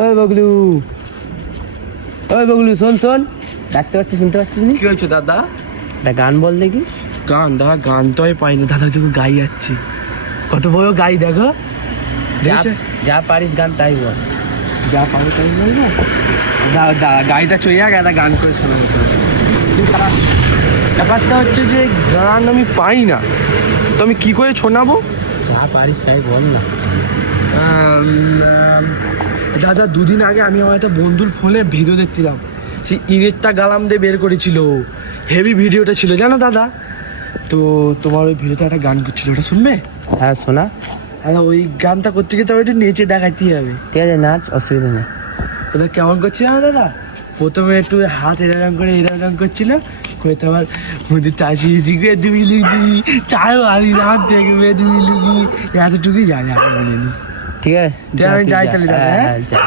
ওই বগলু, ওই বগলু, শোন শোন, ডাকতে পারছিস, শুনতে পাচ্ছিস? কি হয়েছে দাদা? একটা গান বল দেখি। গান? দাদা গান তো আমি পাইনি দাদা, তোকে গাই যাচ্ছি, কত বড় গাই দেখো। যা পারিস গান তাই বল। যা পাবো তাই বলবো। গাইটা চলে যাক, একটা গান করে শোনাবো। ব্যাপারটা হচ্ছে যে গান আমি পাই না, তো আমি কি করে শোনাবো? যা পারিস তাই বল না। দাদা দুদিন আগে আমি আমার একটা বন্ধুর ফোনে ভিডিও দেখছিলাম, সেই ইংরেজটা গালাম দিয়ে বের করেছিল, হেভি ভিডিওটা ছিল জানো দাদা। তো তোমার ওই ভিডিওতে একটা গান করছিল, ওটা শুনবে? হ্যাঁ শোনা। দাদা ওই গানটা করতে গিয়ে তো একটু নেচে দেখাতেই হবে। ঠিক আছে, নাচ, অসুবিধা নেই। ওটা কেমন করছিল না দাদা? প্রথমে একটু হাত এরকম করে এরকম করছিল, করে তো আবার মধ্যে চাষি দিকে তুমি লুকি, তারও আদি রাত দেখবে তুমি লুকি, এতটুকুই জানি, আমি বলিনি। ঠিক আছে, আমি যাই তাহলে দাদা। হ্যাঁ, যা।